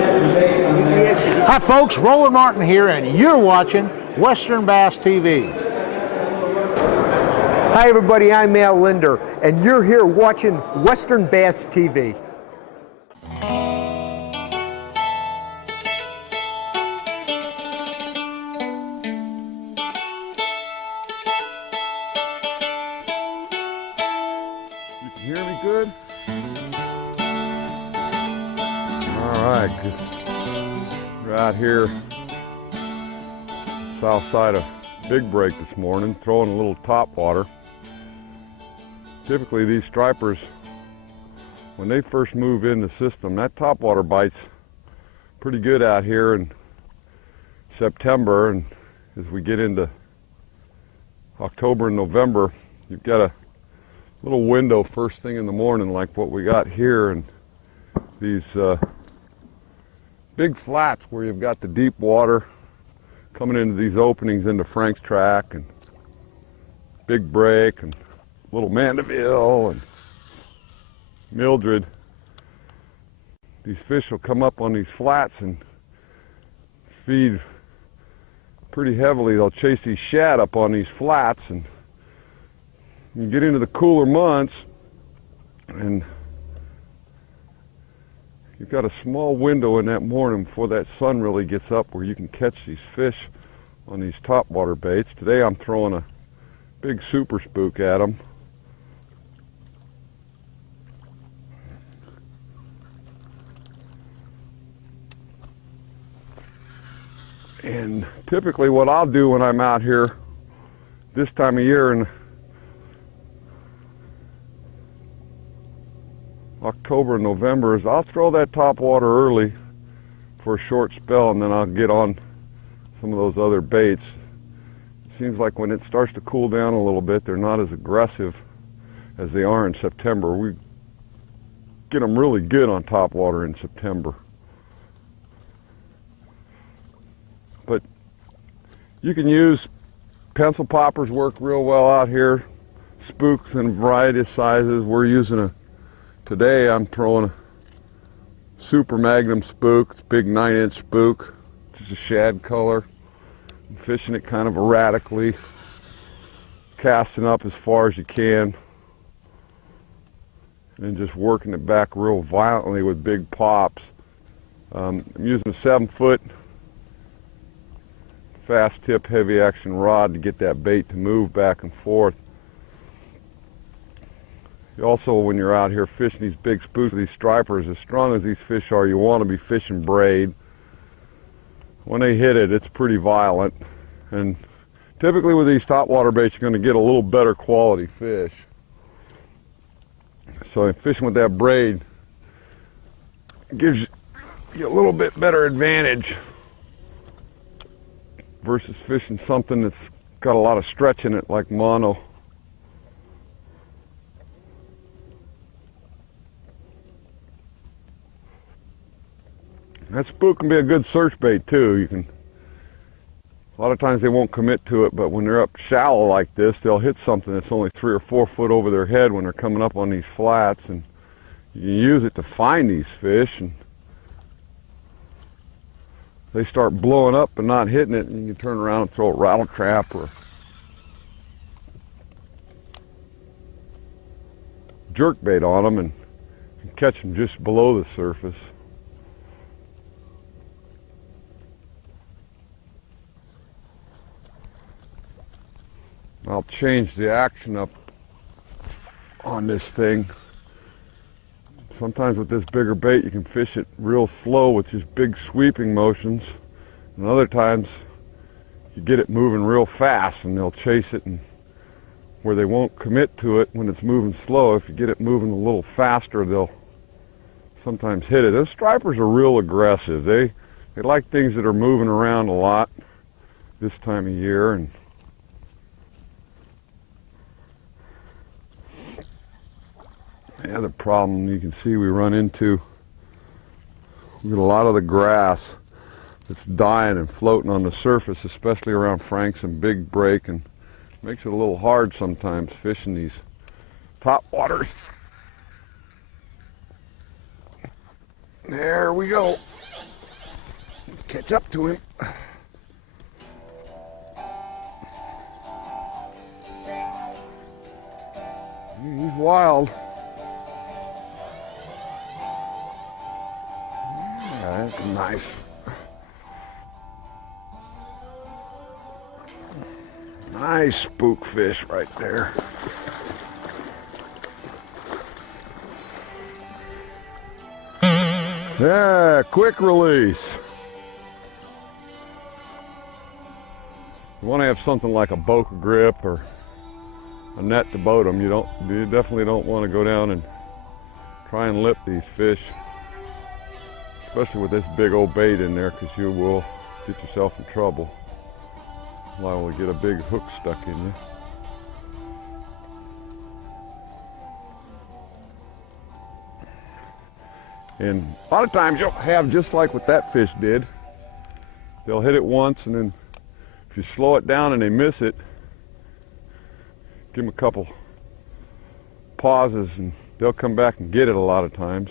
Hi folks, Roland Martin here, and you're watching Western Bass TV. Hi everybody, I'm Al Linder, and you're here watching Western Bass TV. You can hear me good? All right, good. We're out here south side of Big Break this morning, throwing a little top water. Typically these stripers, when they first move in the system, that top water bites pretty good out here in September, and as we get into October and November, you've got a little window first thing in the morning like what we got here, and these big flats where you've got the deep water coming into these openings into Frank's Track and Big Break and Little Mandeville and Mildred. These fish will come up on these flats and feed pretty heavily. They'll chase these shad up on these flats, and you get into the cooler months and you've got a small window in that morning before that sun really gets up where you can catch these fish on these topwater baits. Today I'm throwing a big super spook at them. And typically what I'll do when I'm out here this time of year in October and November is I'll throw that top water early for a short spell, and then I'll get on some of those other baits. It seems like when it starts to cool down a little bit, they're not as aggressive as they are in September. We get them really good on top water in September. But you can use pencil poppers, work real well out here, spooks in a variety of sizes. We're using today I'm throwing a Super Magnum spook. It's a big 9-inch spook, just a shad color. I'm fishing it kind of erratically, casting up as far as you can, and just working it back real violently with big pops. I'm using a 7-foot fast tip heavy action rod to get that bait to move back and forth. You also, when you're out here fishing these big spooks, these stripers, as strong as these fish are, you want to be fishing braid. When they hit it, it's pretty violent. And typically with these topwater baits, you're going to get a little better quality fish. So fishing with that braid gives you a little bit better advantage versus fishing something that's got a lot of stretch in it like mono. That spook can be a good search bait too. You can, a lot of times they won't commit to it, but when they're up shallow like this, they'll hit something that's only 3 or 4 foot over their head when they're coming up on these flats, and you can use it to find these fish, and they start blowing up and not hitting it, and you can turn around and throw a rattle trap or jerk bait on them and catch them just below the surface. I'll change the action up on this thing. Sometimes with this bigger bait you can fish it real slow with just big sweeping motions, and other times you get it moving real fast and they'll chase it, and where they won't commit to it when it's moving slow, if you get it moving a little faster, they'll sometimes hit it. Those stripers are real aggressive. They like things that are moving around a lot this time of year. And the other problem you can see we run into, we get a lot of the grass that's dying and floating on the surface, especially around Frank's and Big Break, and makes it a little hard sometimes fishing these top waters. There we go. catch up to him. He's wild. Yeah, that's nice. Nice spook fish right there. Yeah, quick release. You want to have something like a boca grip or a net to boat them. You definitely don't want to go down and try and lip these fish, especially with this big old bait in there, because you will get yourself in trouble. Liable to get a big hook stuck in you. And a lot of times you'll have, just like what that fish did, they'll hit it once, and then if you slow it down and they miss it, give them a couple pauses and they'll come back and get it a lot of times.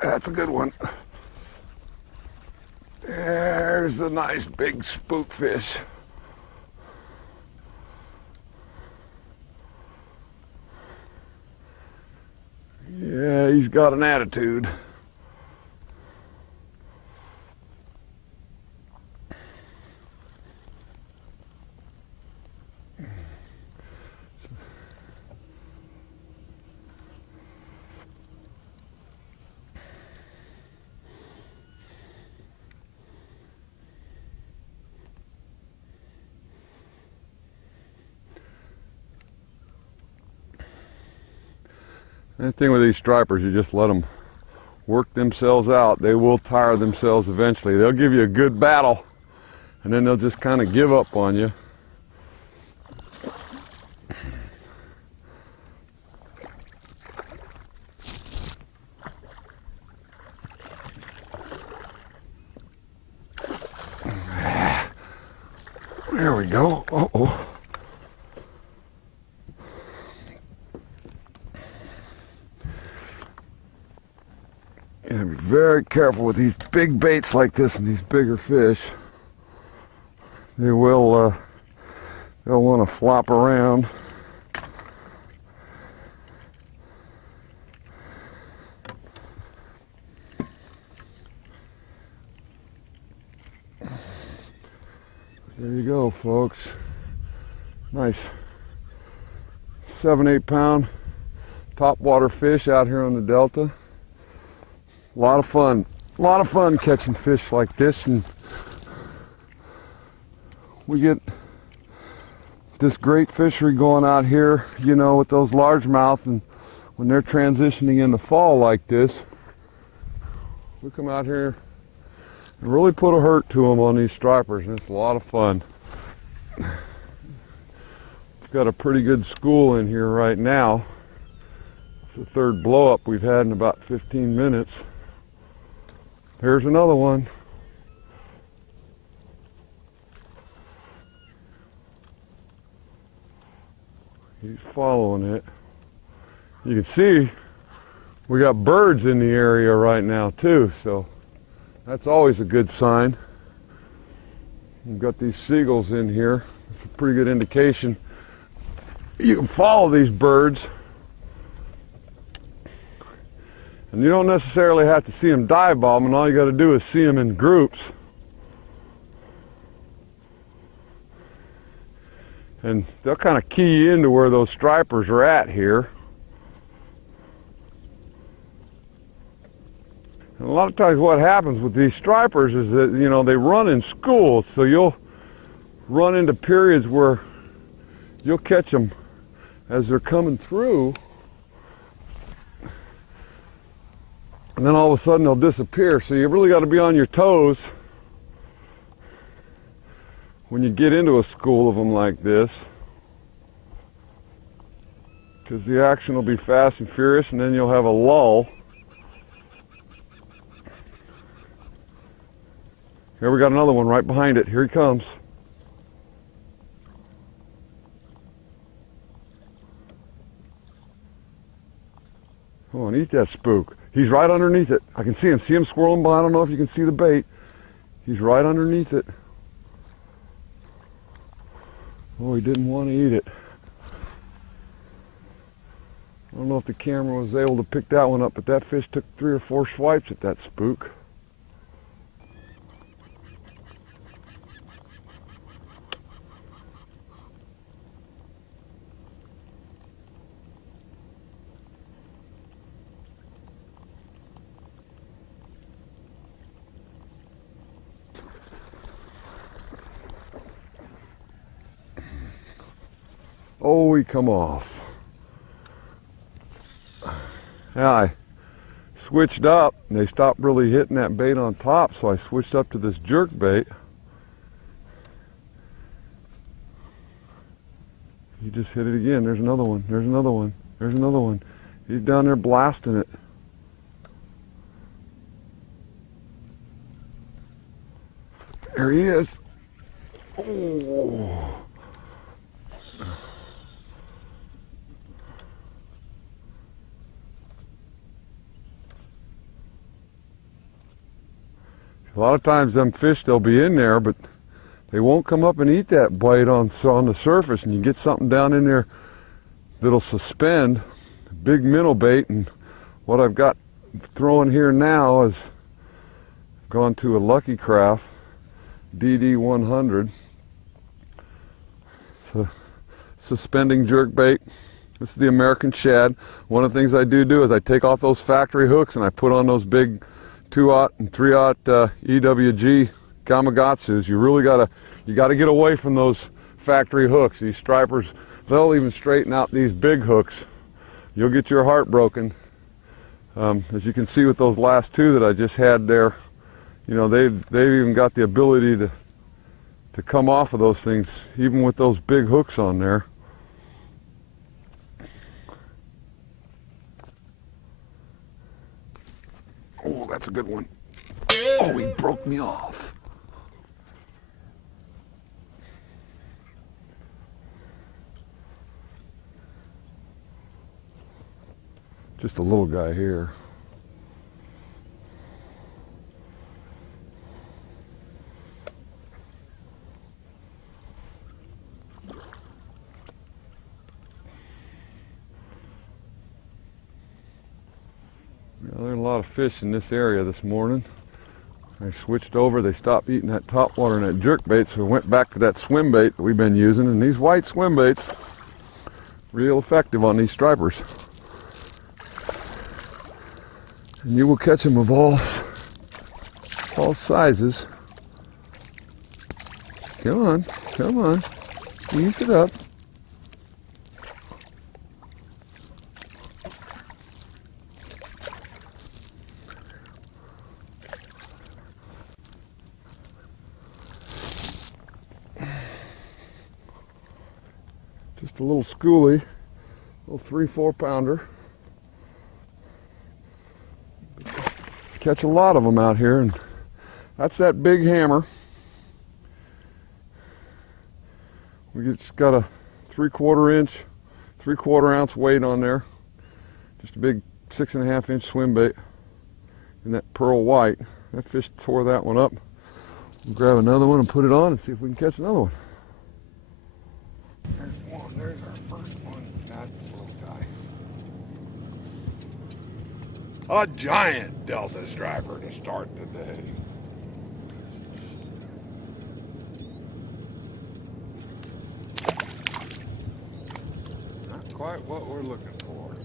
That's a good one. There's a nice big spook fish. Yeah, he's got an attitude. The thing with these stripers, you just let them work themselves out. They will tire themselves eventually. They'll give you a good battle, and then they'll just kind of give up on you. There we go. Uh-oh. Yeah, be very careful with these big baits like this and these bigger fish. They will, they'll want to flop around. There you go, folks. Nice 7-8 pound topwater fish out here on the Delta. A lot of fun catching fish like this, and we get this great fishery going out here, you know, with those largemouth, and when they're transitioning into fall like this, we come out here and really put a hurt to them on these stripers, and it's a lot of fun. We've got a pretty good school in here right now. It's the third blow up we've had in about 15 minutes. Here's another one. He's following it. You can see we got birds in the area right now too, so that's always a good sign. We've got these seagulls in here. It's a pretty good indication. You can follow these birds, and you don't necessarily have to see them dive bombing. All you got to do is see them in groups. And they'll kind of key into where those stripers are at here. And a lot of times what happens with these stripers is that, you know, they run in schools, so you'll run into periods where you'll catch them as they're coming through, and then all of a sudden they'll disappear. So you really got to be on your toes when you get into a school of them like this. because the action will be fast and furious, and then you'll have a lull. Here we got another one right behind it. Here he comes. Come on, eat that spook. He's right underneath it. I can see him. See him swirling by. I don't know if you can see the bait. He's right underneath it. Oh, he didn't want to eat it. I don't know if the camera was able to pick that one up, but that fish took 3 or 4 swipes at that spook. Oh, he come off. Yeah, I switched up, and they stopped really hitting that bait on top, so I switched up to this jerk bait. He just hit it again. There's another one. There's another one. There's another one. He's down there blasting it. There he is. Oh. A lot of times them fish, they'll be in there, but they won't come up and eat that bite on the surface, and you get something down in there that'll suspend. Big minnow bait, and what I've got throwing here now is gone to a Lucky Craft DD100. It's a suspending jerk bait. This is the American shad. One of the things I do is I take off those factory hooks and I put on those big 2/0 and 3/0 EWG Gamakatsus. You really gotta get away from those factory hooks. These stripers, they'll even straighten out these big hooks. You'll get your heart broken. As you can see with those last 2 that I just had there, you know, they've even got the ability to come off of those things, even with those big hooks on there. Oh, that's a good one. Oh, he broke me off. Just a little guy here. There's a lot of fish in this area this morning. I switched over, they stopped eating that topwater and that jerk bait, so we went back to that swim bait that we've been using, and these white swim baits, real effective on these stripers. And you will catch them of all sizes. Come on, come on, ease it up. Just a little schoolie, little 3-4 pounder. Catch a lot of them out here, and that's that big hammer. We just got a 3/4 inch, 3/4 ounce weight on there. Just a big 6.5 inch swim bait in that pearl white. That fish tore that one up. We'll grab another one and put it on and see if we can catch another one. There's one. There's our first one. That's a little guy. A giant Delta striper to start the day. Not quite what we're looking for.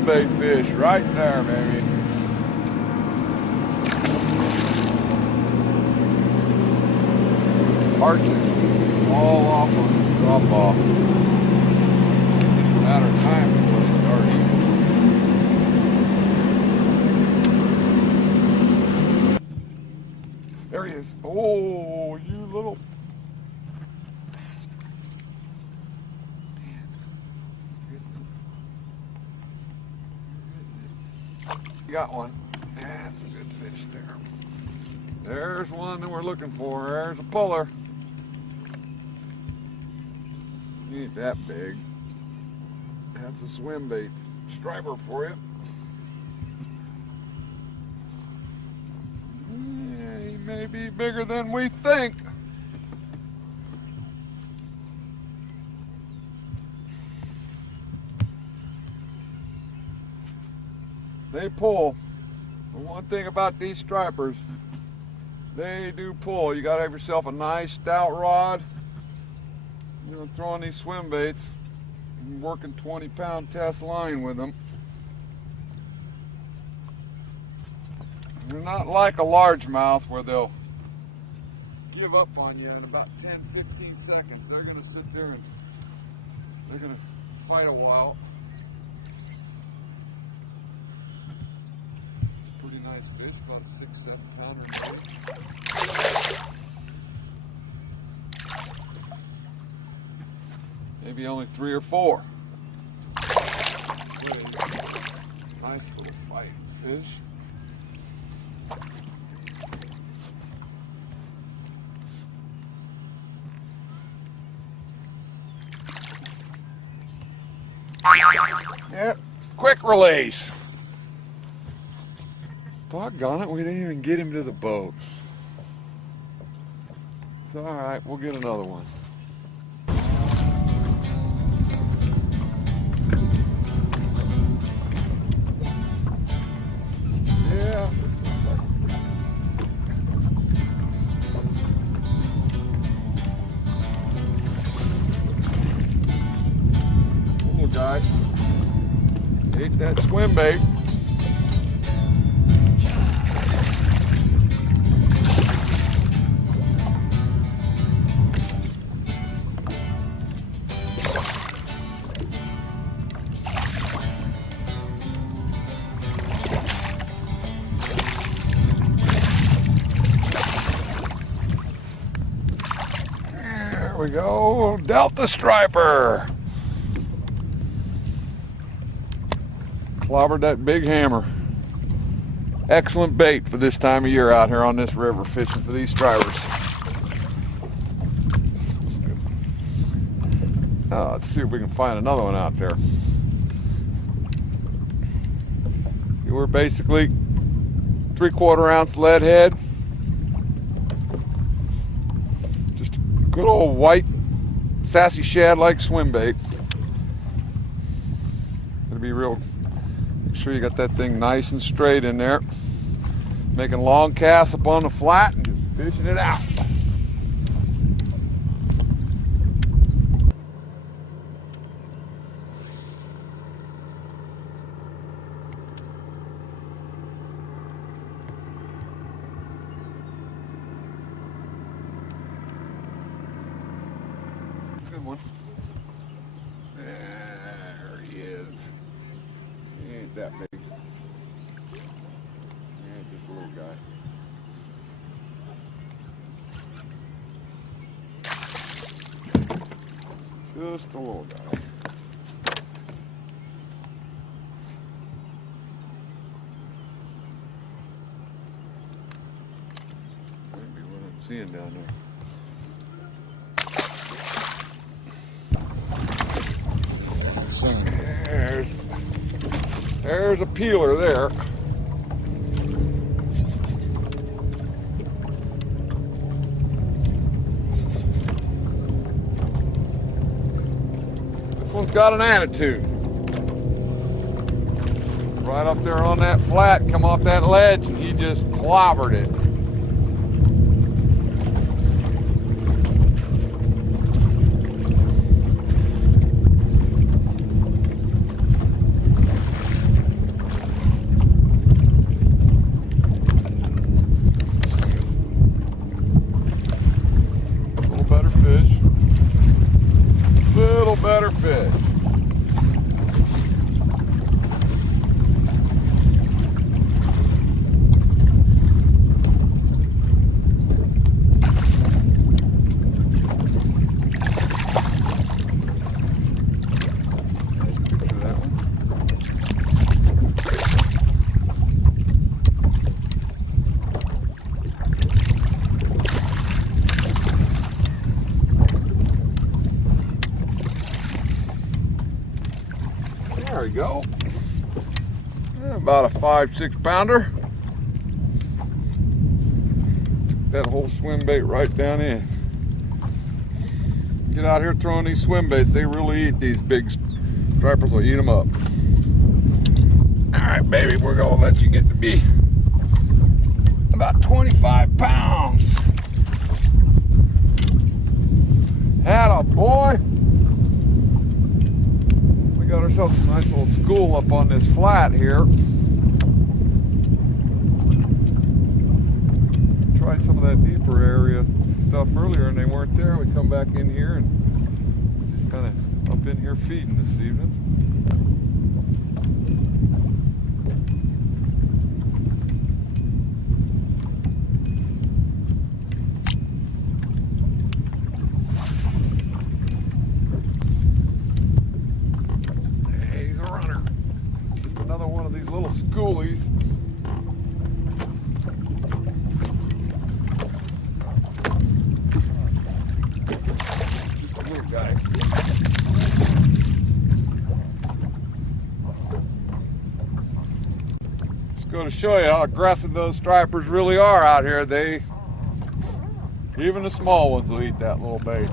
swim bait fish right there, baby. Arches all off on drop off. Just a matter of time before they start eating. There he is. Oh, you little bastard. Man. You got one. That's a good fish there. There's one that we're looking for. There's a puller. He ain't that big. That's a swim bait striper for you. Yeah, he may be bigger than we think. They pull. The one thing about these stripers, they do pull. You gotta have yourself a nice stout rod. You know, throwing these swim baits and working 20-pound test line with them. They're not like a largemouth where they'll give up on you in about 10-15 seconds. They're gonna sit there and they're gonna fight a while. It's a pretty nice fish, about a 6-7 pounder. Maybe only 3 or 4. Nice little fighting fish. Yep, quick release. Doggone it, we didn't even get him to the boat. It's all right, we'll get another one. Yeah. Little guy. Ate that swim bait. There we go, Delta Striper. Clobbered that big hammer. Excellent bait for this time of year out here on this river fishing for these stripers. Oh, let's see if we can find another one out there. We're basically 3/4 ounce lead head. Just a good old white sassy shad like swim bait. Gotta be real, make sure you got that thing nice and straight in there. Making long casts up on the flat and just fishing it out. Good one. There he is. He ain't that big. He ain't just a little guy. Just a little guy. Maybe what I'm seeing down there. There's a peeler there. This one's got an attitude. Right up there on that flat, come off that ledge, and he just clobbered it. There we go. About a 5-6 pounder. That whole swim bait right down in. Get out here throwing these swim baits. They really eat these big stripers. Will eat them up. All right, baby, we're gonna let you get to be about 25 pounds. Atta boy. We got ourselves a nice little school up on this flat here. Tried some of that deeper area stuff earlier and they weren't there. We come back in here and just kind of up in here feeding this evening. Hey, he's a runner. Just another one of these little schoolies. Guy. Just go to show you how aggressive those stripers really are out here. Even the small ones will eat that little bait.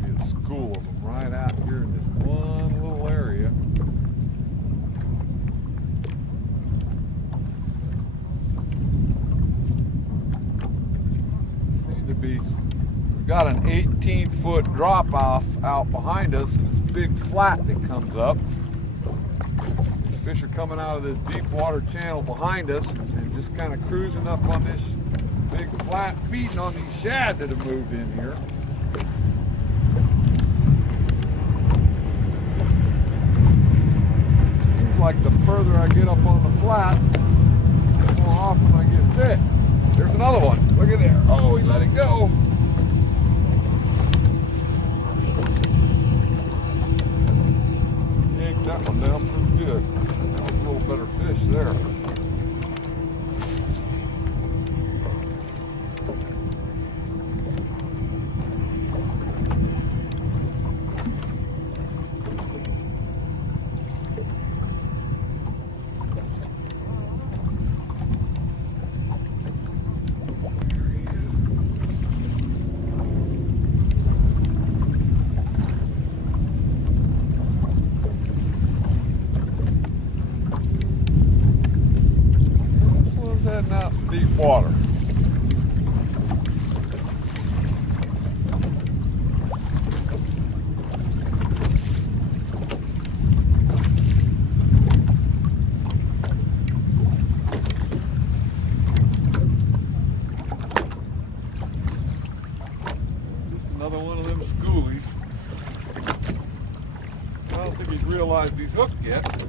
Be a school of them right out here in this one little area. We've got an 18-foot drop off out behind us and this big flat that comes up. These fish are coming out of this deep water channel behind us and just kind of cruising up on this big flat, feeding on these shad that have moved in here. Seems like the further I get up on the flat, the more often I get bit. There's another one. Look at there. Oh, he let it go. Yanked that one down pretty good. That was a little better fish there. Heading out in deep water. Just another one of them schoolies. I don't think he's realized he's hooked yet.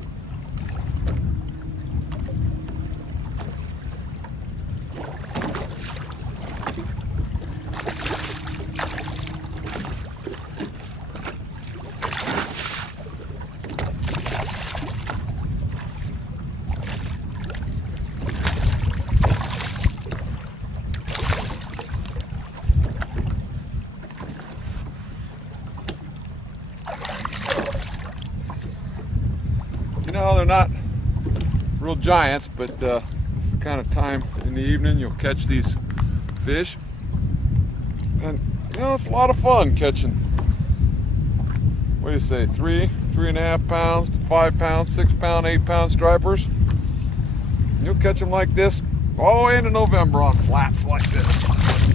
You know, they're not real giants, but this is the kind of time in the evening you'll catch these fish. And, you know, it's a lot of fun catching, what do you say, 3.5 pounds, 5 pounds, 6 pound, 8 pound stripers. And you'll catch them like this all the way into November on flats like this.